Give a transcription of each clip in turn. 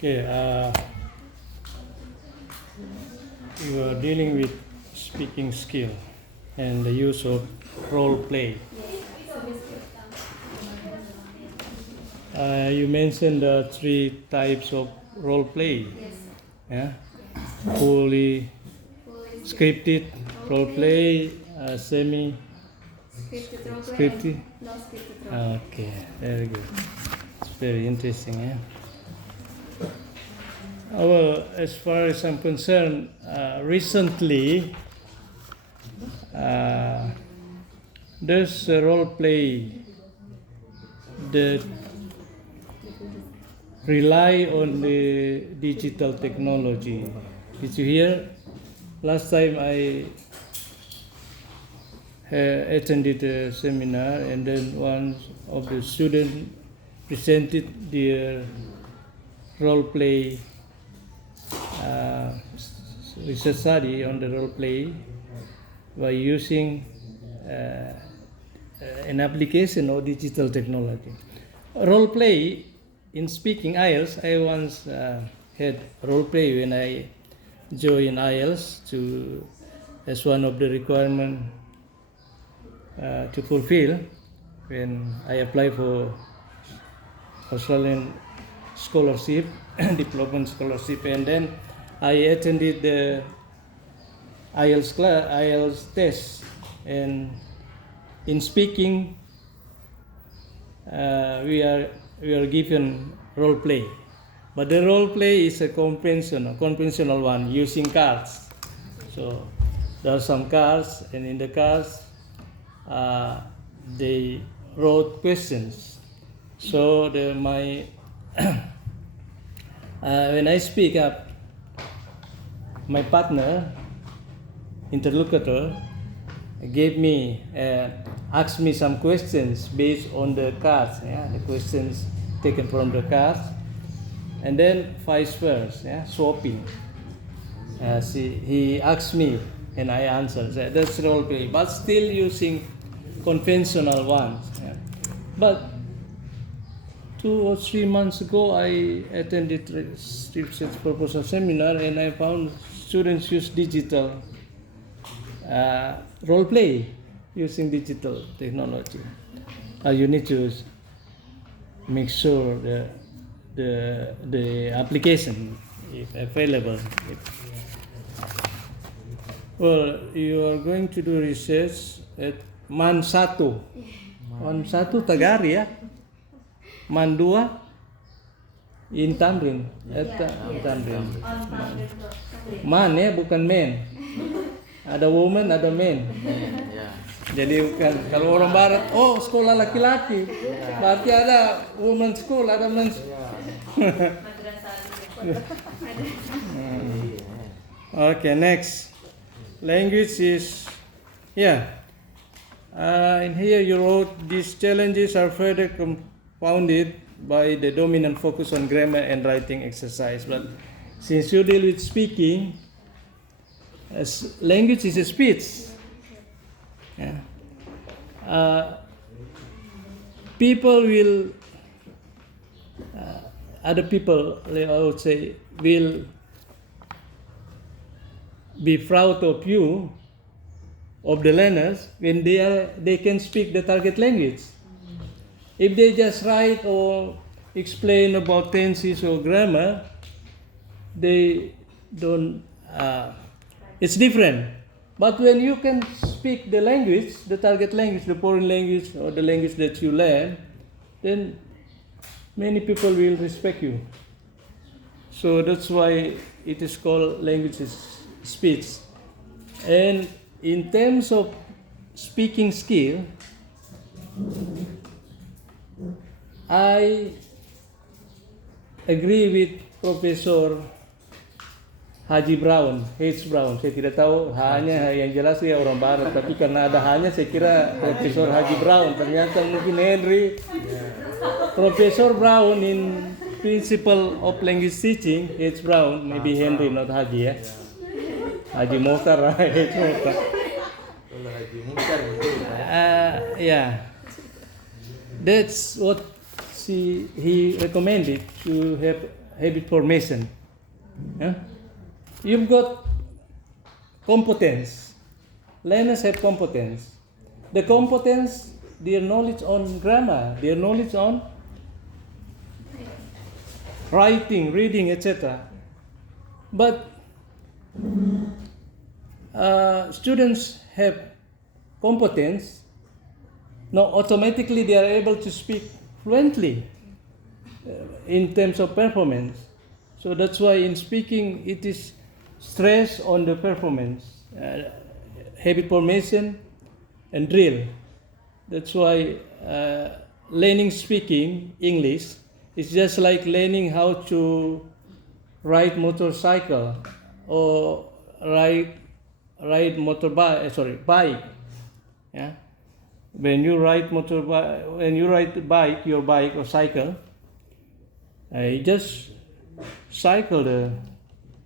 Okay, you are dealing with speaking skill and the use of role play. You mentioned the three types of role play. Yeah, fully scripted role play, semi scripted. No scripted role. Okay, very good. It's very interesting. Yeah. Well, as far as I'm concerned, recently there's a role play that rely on the digital technology. Did you hear? Last time I attended a seminar, and then one of the students presented their role play research study on the role play by using an application of digital technology. Role play in speaking IELTS, I once had role play when I joined IELTS as one of the requirements to fulfill when I applied for Australian scholarship, development scholarship, and then I attended the IELTS test, and in speaking we are given role play, but the role play is a conventional one using cards. So there are some cards, and in the cards they wrote questions. So my when I speak up, my partner, interlocutor, asked me some questions based on the cards, the questions taken from the cards, and then vice versa, swapping. He asked me and I answered. That's role play, but still using conventional ones. But 2 or 3 months ago, I attended research proposal seminar, and I found students use digital role play using digital technology. You need to make sure the application is available. Well, you are going to do research at MAN 1. MAN 1 Tagari, ya. MAN 2 in Tamrin. Tamrin. MAN, ya, bukan men. Ada woman, ada men. Jadi bukan, kalau orang barat, oh sekolah laki-laki. Berarti ada woman school, ada men. Okay, next. Language is, in here you wrote, these challenges are further compounded by the dominant focus on grammar and writing exercise. But since you deal with speaking, language is a speech. People will, other people, I would say, will be proud of you, of the learners, when they can speak the target language. If they just write or explain about tenses or grammar, they don't. It's different. But when you can speak the language, the target language, the foreign language, or the language that you learn, then many people will respect you. So that's why it is called language is speech. And in terms of speaking skill, I agree with Professor Haji Brown, H. Brown. Saya tidak tahu hanya yang jelas dia orang barat, tapi karena ada hanya saya kira Profesor Haji Brown, ternyata mungkin Henry. Professor Brown in Principle of Language Teaching, H. Brown, maybe Henry, not Haji, ya. Haji Mokhtar, H. Mokhtar. That's what he recommended, to have habit formation. Yeah? You've got competence. Learners have competence. The competence, their knowledge on grammar, their knowledge on writing, reading, etc. But students have competence. Now automatically they are able to speak fluently in terms of performance. So that's why in speaking it is stress on the performance, habit formation and drill. That's why learning speaking English is just like learning how to ride motorcycle or ride bike. Yeah. When you ride bike, your bike or cycle, you just cycle the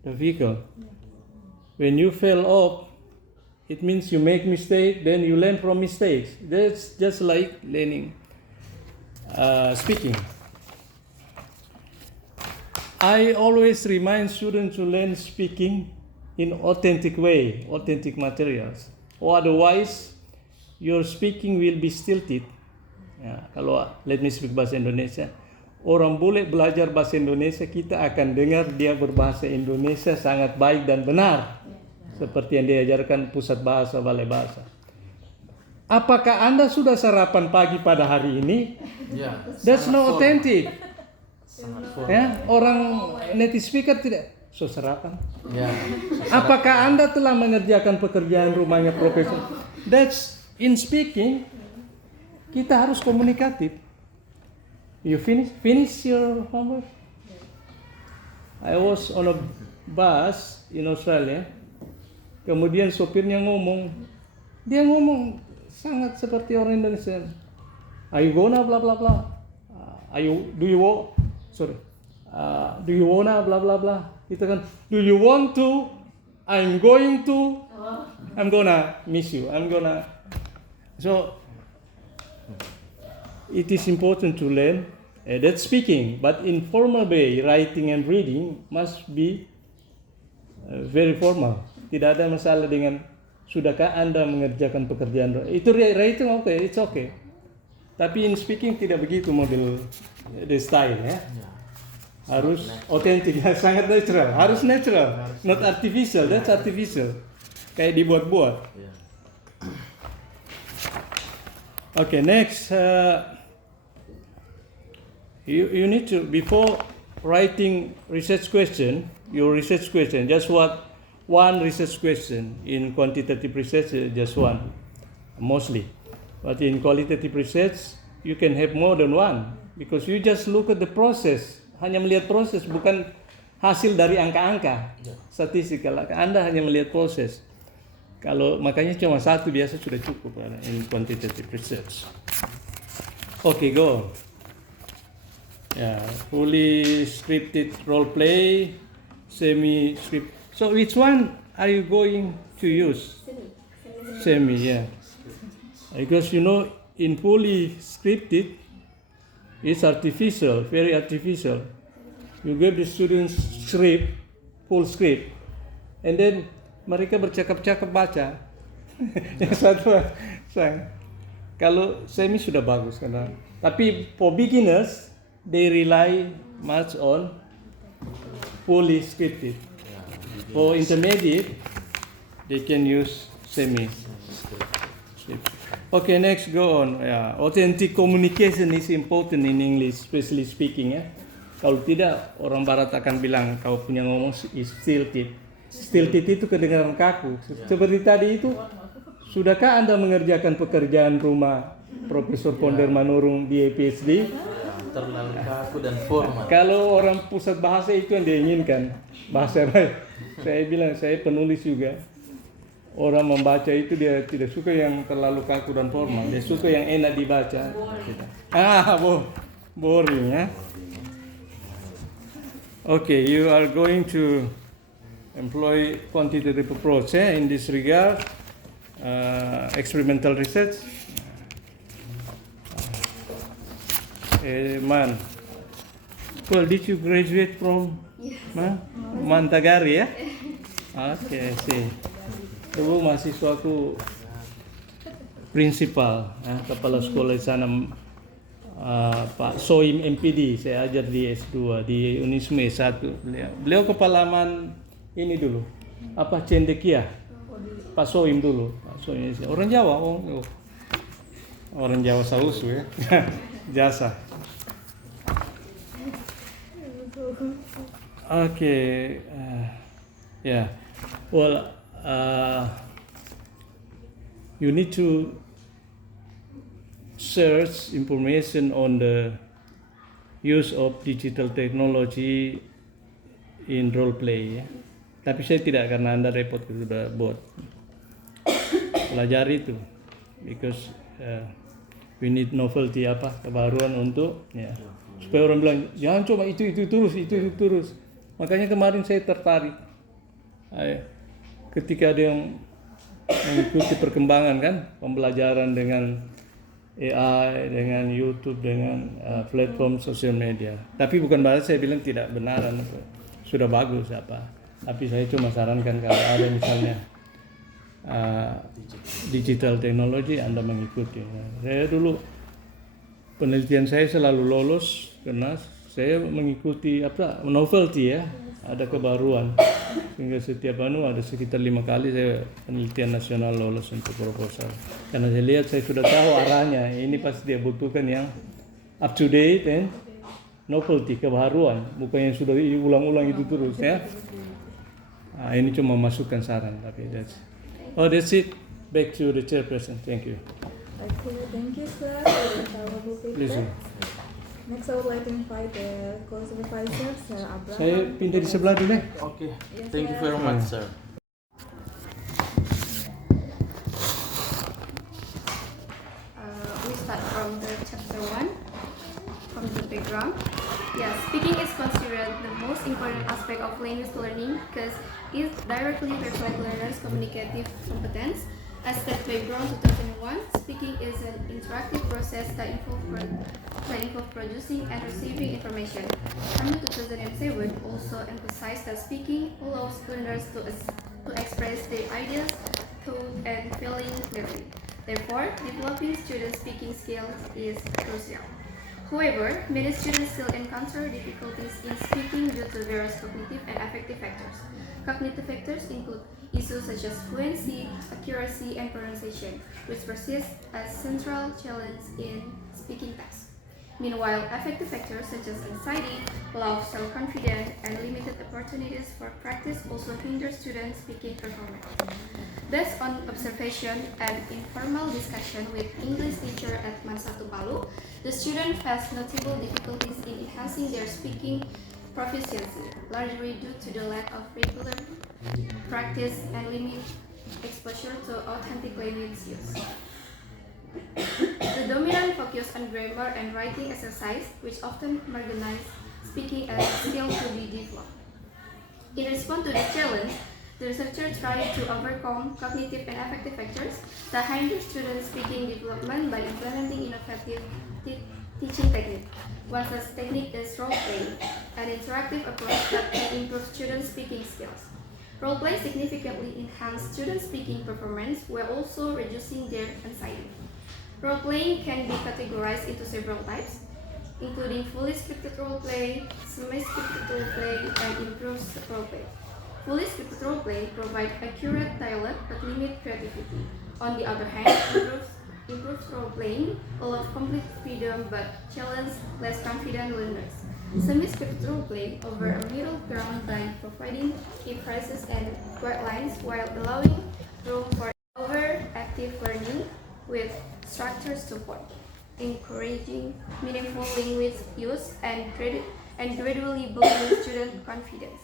vehicle. When you fail off, it means you make mistake, then you learn from mistakes. That's just like learning speaking. I always remind students to learn speaking in authentic way, authentic materials. Or otherwise, your speaking will be stilted. Ya, kalau let me speak bahasa Indonesia, orang boleh belajar bahasa Indonesia, kita akan dengar dia berbahasa Indonesia sangat baik dan benar, seperti yang diajarkan pusat bahasa balai bahasa. Apakah Anda sudah sarapan pagi pada hari ini? Ya, That's not authentic. Ya, orang native speaker tidak sarapan. Ya. Apakah Anda telah mengerjakan pekerjaan rumahnya profesor? That's in speaking. Kita harus komunikatif. You finish your homework? I was on a bus in Australia. Kemudian sopirnya dia ngomong sangat seperti orang Indonesia. Are you gonna bla bla bla? Do you wanna bla bla bla? Itu kan, do you want to? I'm going to. I'm gonna miss you. So it is important to learn that speaking, but in formal way, writing and reading must be very formal. Tidak ada masalah dengan sudahkah Anda mengerjakan pekerjaan itu writing, it's okay. Tapi in speaking tidak begitu model the style ya. Harus otentik, sangat natural. Harus natural, not artificial. That's artificial. Kayak dibuat-buat. Okay, next. You need to, before writing research question, just one research question. In quantitative research, just one, mostly. But in qualitative research, you can have more than one, because you just look at the process. Hanya melihat proses, bukan hasil dari angka-angka statistikal. Anda hanya melihat proses. Kalau makanya cuma satu biasa sudah cukup in quantitative research. Okay, go. Yeah, fully scripted role play, semi-script. So which one are you going to use? Semi, yeah. Because in fully scripted, it's artificial, very artificial. You give the students script, full script, and then mereka bercakap-cakap baca. Yang satu, kalau semi sudah bagus karena. Tapi for beginners, they rely much on fully scripted. For intermediate, they can use semi. Okay, next go on. Yeah, authentic communication is important in English, especially speaking. Ya, kalau tidak orang Barat akan bilang kau punya ngomong is stilted. Stilted itu kedengaran kaku. Seperti tadi itu, sudahkah Anda mengerjakan pekerjaan rumah Profesor Ponder Manurung di PhD? Terlalu kaku dan formal. Kalau orang pusat bahasa itu yang dia inginkan, bahasa lain. Saya bilang saya penulis juga. Orang membaca itu dia tidak suka yang terlalu kaku dan formal. Dia suka yang enak dibaca. Boring ya. Okay, you are going to employ quantitative approach in this regard, experimental research. Man, Well, did you graduate from Mantagari ya? Oke, sih. Dulu mahasiswaku prinsipal, kepala sekolah di sana, Pak Soim MPD. Saya ajar di S2 di Unisme 1. Beliau kepalaman ini dulu, Cendekia. Pak Soim dulu. Pak Soim orang Jawa, orang Jawa Sausu ya. Jasa. Okay, yeah. Well, you need to search information on the use of digital technology in role play. Ya. Tapi saya tidak, karena Anda repot sudah buat. Pelajari itu, because we need novelty, kebaruan untuk supaya orang bilang jangan coba itu terus. Makanya kemarin saya tertarik ketika ada yang mengikuti perkembangan kan pembelajaran dengan AI, dengan YouTube, dengan platform sosial media. Tapi bukan berarti saya bilang tidak benaran, sudah bagus tapi saya cuma sarankan kalau ada misalnya digital technology Anda mengikuti. Saya dulu penelitian saya selalu lolos karena saya mengikuti novelty ya, ada kebaruan. Sehingga setiap ada sekitar 5 kali saya penelitian nasional lolos untuk proposal. Karena saya lihat saya sudah tahu arahnya, ini pasti dia butuhkan yang up to date and novelty, kebaruan, bukan yang sudah diulang-ulang itu terus ya. Ini cuma masukkan saran, tapi that's it. Back to the chairperson. Thank you. Okay, thank you, sir, for the valuable Please. feedback. Next, I would like to invite the co-supervisor, Sir Abraham. Saya pindah di sebelah dulu. Okay. Thank you very much, sir. We start from the chapter 1, from the background. Yeah, speaking is considered the most important aspect of language learning because it directly reflects learners' communicative competence. As that background 2001, speaking is an interactive process that involves producing and receiving information. Coming 2007 also emphasized that speaking allows learners to express their ideas, thoughts, and feelings clearly. Therefore, developing student speaking skills is crucial. However, many students still encounter difficulties in speaking due to various cognitive and affective factors. Cognitive factors include issues such as fluency, accuracy, and pronunciation, which persist as central challenge in speaking tasks. Meanwhile, affective factors such as anxiety, low self-confidence, and limited opportunities for practice also hinder students' speaking performance. Based on observation and informal discussion with English teacher at Mansatu Palu, the students face notable difficulties in enhancing their speaking proficiency, largely due to the lack of regular practice and limited exposure to authentic language use. The dominant focus on grammar and writing exercise, which often marginalize speaking as a skill to be developed. In response to this challenge, the researchers tried to overcome cognitive and affective factors that hinder students' speaking development by implementing innovative teaching technique. One such technique is role-playing, an interactive approach that can improve students' speaking skills. Role-play significantly enhances students' speaking performance while also reducing their anxiety. Role-playing can be categorized into several types, including fully scripted role-play, semi-scripted role-play, and improved role-play. Fully scripted role-play provides accurate dialogue but limit creativity. On the other hand, improved role-playing allows complete freedom but challenge less confident learners. Semi-scripted role-play over a middle ground by providing key phrases and guidelines while allowing room for overactive learning with structured support, encouraging meaningful language use and gradually building student confidence.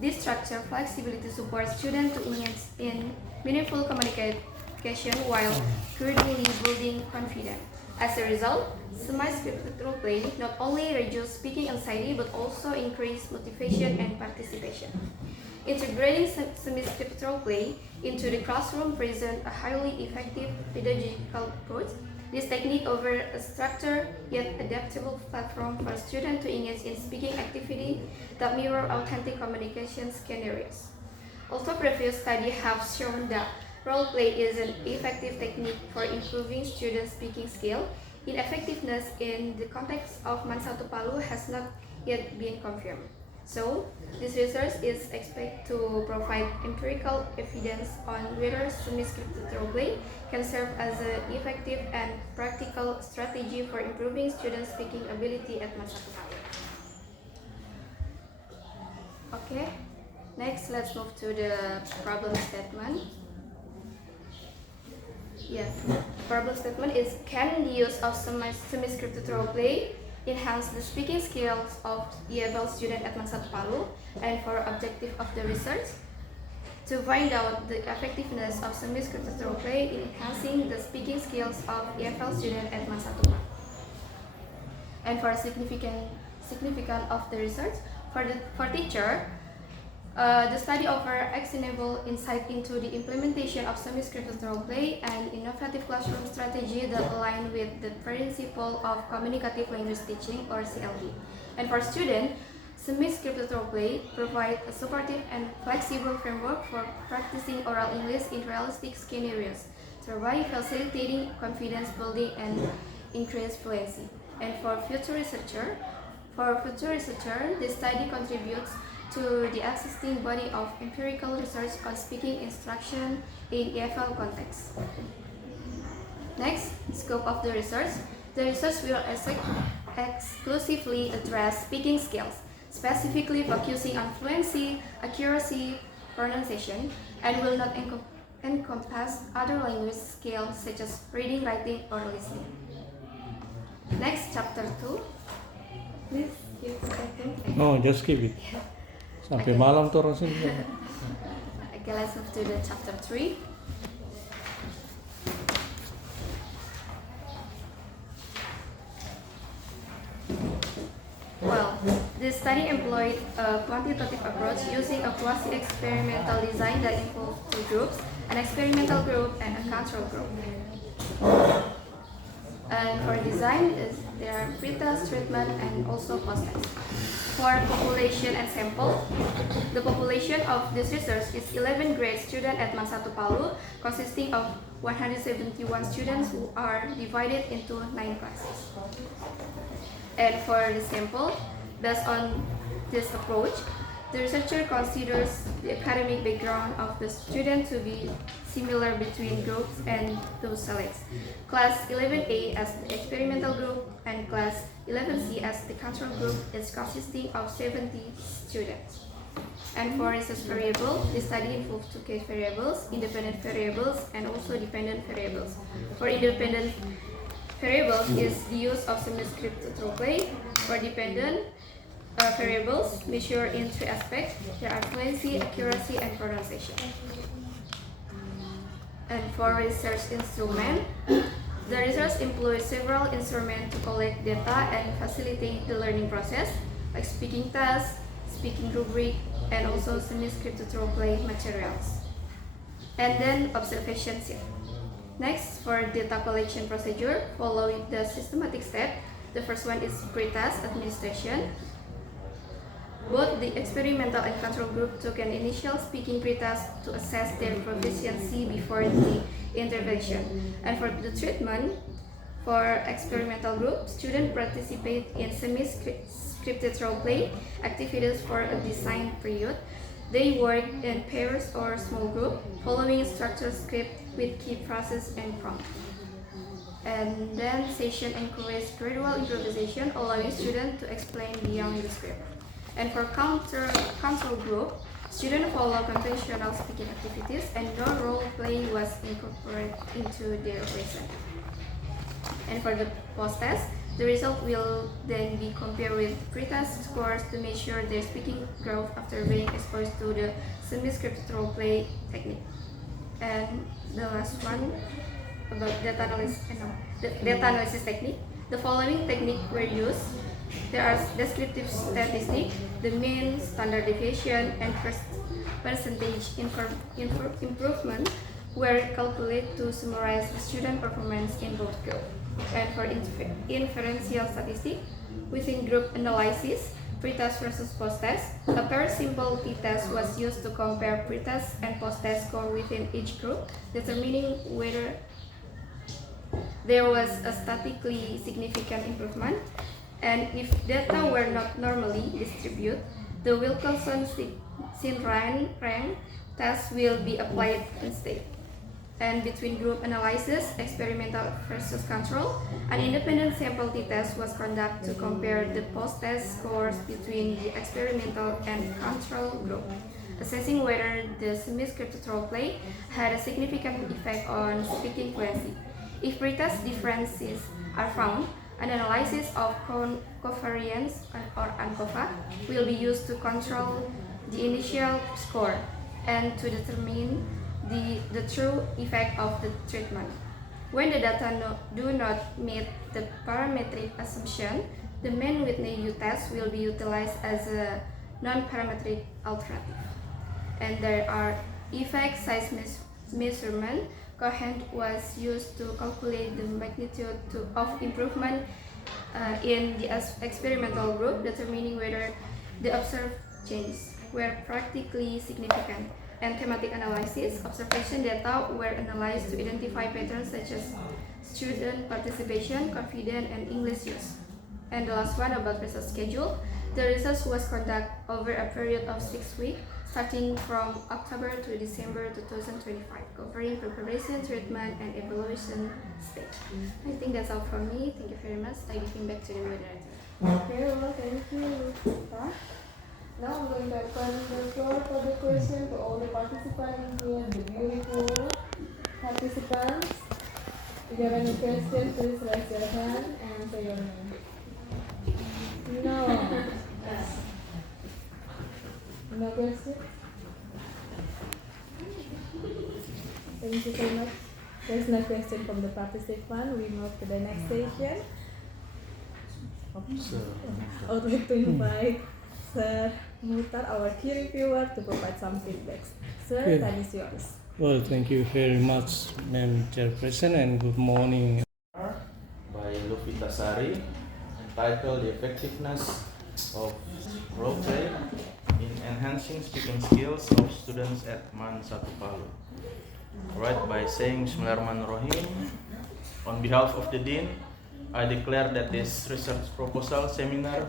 This structured flexibility supports students to engage in meaningful communication while gradually building confidence. As a result, semi-scripted role-play not only reduces speaking anxiety but also increases motivation and participation. Integrating semi-scripted role-play into the classroom presents a highly effective pedagogical approach This technique offers a structured yet adaptable platform for students to engage in speaking activity that mirror authentic communication scenarios. Also, previous studies have shown that role play is an effective technique for improving students' speaking skill. Its effectiveness in the context of Mansatu Palu has not yet been confirmed. So, this research is expected to provide empirical evidence on whether semi-scripted role play can serve as an effective and practical strategy for improving students' speaking ability at Mansatu Palu. Okay, next let's move to the problem statement. Yeah, problem statement is: can the use of semi-scripted role play enhance the speaking skills of EFL student at Mansatu Palu? And for objective of the research, to find out the effectiveness of semi-scripted role play in enhancing the speaking skills of EFL student at Mansatu Palu. And for significance of the research, for teacher, the study offers actionable insight into the implementation of semi-scripted role play and innovative classroom strategy that align with the principle of communicative language teaching, or CLT. And for students, semi-scripted role play provides a supportive and flexible framework for practicing oral English in realistic scenarios, thereby facilitating confidence building and increased fluency. And for future researcher, the study contributes to the existing body of empirical research on speaking instruction in EFL context. Next, scope of the research. The research will exclusively address speaking skills, specifically focusing on fluency, accuracy, pronunciation, and will not encompass other language skills such as reading, writing, or listening. Next, chapter 2. Please give a second. No, just keep it. Sampai Okay. malam tuh orang sini. Okay, let's move to the chapter 3. Well, this study employed a quantitative approach using a quasi-experimental design that involved two groups, an experimental group and a control group. And for design, there are pretest, treatment, and also post-test. For population and sample, the population of this research is 11 grade students at Mansatu Palu, consisting of 171 students who are divided into 9 classes. And for the sample, based on this approach, the researcher considers the academic background of the student to be similar between groups and those selects. Class 11A as the experimental group and class 11C as the control group is consisting of 70 students. And for research variable, the study involves two case variables, independent variables and also dependent variables. For independent variables is the use of semi-scripted role play. For dependent variables measure in 3 aspects. There are fluency, accuracy, and pronunciation. And for research instrument, the research employs several instruments to collect data and facilitate the learning process, like speaking tests, speaking rubric, and also semi-scripted role play materials. And then observation shift. Next, for data collection procedure, following the systematic step. The first one is pre-test administration. Both the experimental and control group took an initial speaking pretest to assess their proficiency before the intervention. And for the treatment, for experimental group, students participate in semi-scripted role play activities for a design period. They work in pairs or small group, following a structured script with key process and prompt. And then session encourages gradual improvisation, allowing students to explain beyond the script. And for control group, students follow conventional speaking activities and no role playing was incorporated into their lesson. And for the post-test, the result will then be compared with pre-test scores to measure their speaking growth after being exposed to the semi-scripted role play technique. And the last one about data analysis technique. The following techniques were used. There are descriptive statistics, the mean, standard deviation, and percentage improvement were calculated to summarize the student performance in both groups. And for inferential statistics, within group analysis, pretest versus post-test, a paired simple t-test was used to compare pretest and post-test score within each group, determining whether there was a statistically significant improvement. And if data were not normally distributed, the Wilkinson-Sinrain rank test will be applied instead. And between group analysis, experimental versus control, an independent sample t-test was conducted to compare the post-test scores between the experimental and control group, assessing whether the semi-scripted role play had a significant effect on speaking fluency. If pretest differences are found, an analysis of covariance or ANCOVA will be used to control the initial score and to determine the true effect of the treatment. When the data do not meet the parametric assumption, the Mann-Whitney U-test will be utilized as a non-parametric alternative. And there are effect size measurement. Cohen was used to calculate the magnitude of improvement in the experimental group, determining whether the observed changes were practically significant. And thematic analysis, observation data were analyzed to identify patterns such as student participation, confidence, and English use. And the last one about research schedule, the research was conducted over a period of 6 weeks, starting from October to December 2025, covering preparation, treatment, and evaluation stage. I think that's all from me. Thank you very much. I give it back to the moderator. Okay, well, thank you, Lupita. Now I'm going to open the floor for the question to all the participants here, the beautiful participants. If you have any questions, please raise your hand and say your name. No. No question? Thank you so much. There's no question from the participant. We move to the next session. I would like to invite Sir Muhtar, our key reviewer, to provide some feedback. Sir, Okay. that is yours. Well, thank you very much, Madam Chairperson, and good morning. By Lupita Sari, entitled The Effectiveness of Role Play in Enhancing Speaking Skills of Students at MAN 1 Palu. Right, by saying Bismillahirrahmanirrahim. On behalf of the Dean, I declare that this research proposal seminar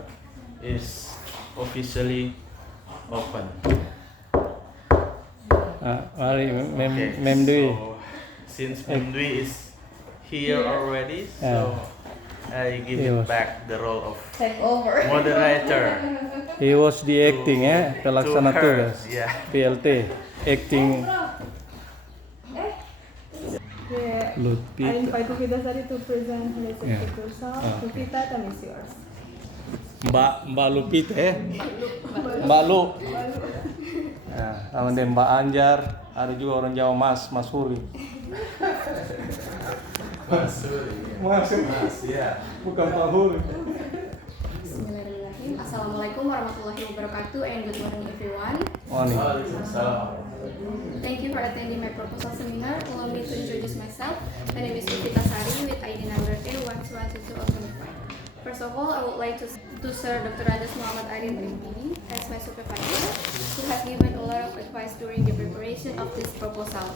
is officially open. Mari, Okay, Mem Dwi. so since Mem Dwi is here already, so I give Yes. it back the role of Take over. moderator He was the acting, pelaksana to her. tugas, Yeah. PLT, acting Yeah. I Lupita. invite Lupita Sari to present her research Yeah. proposal. Okay. Lupita, time is yours. Mbak Lupita, Mbak Lu. Nah, sama deh Mbak Anjar, ada juga orang Jawa Mas Huri. Mas, ya. bukan Pak Huri. Bismillahirrahmanirrahim. Assalamualaikum warahmatullahi wabarakatuh, and good morning everyone. Morning. Thank you for attending my proposal seminar. Allow me to introduce myself. My name is Lupita Sari with ID number A1212205. First of all, I would like to Sir Dr. Andes Muhammad Arin MPD as my supervisor, who has given a lot of advice during the preparation of this proposal.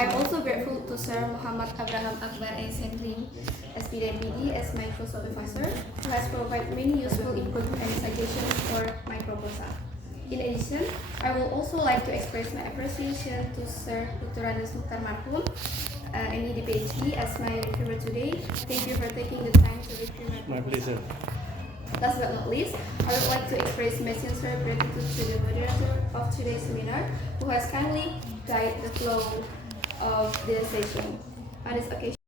I'm also grateful to Sir Muhammad Abraham Akbar Sendring, SPD MPD, as my co-supervisor, who has provided many useful input and suggestions for my proposal. In addition, I would also like to express my appreciation to Sir Dr. Andes Mukhtar Marhum, NED PhD, as my reviewer today. Thank you for taking the time to review my My pleasure. Last but not least, I would like to express my sincere gratitude to the moderator of today's seminar, who has kindly guided the flow of the session. On this occasion,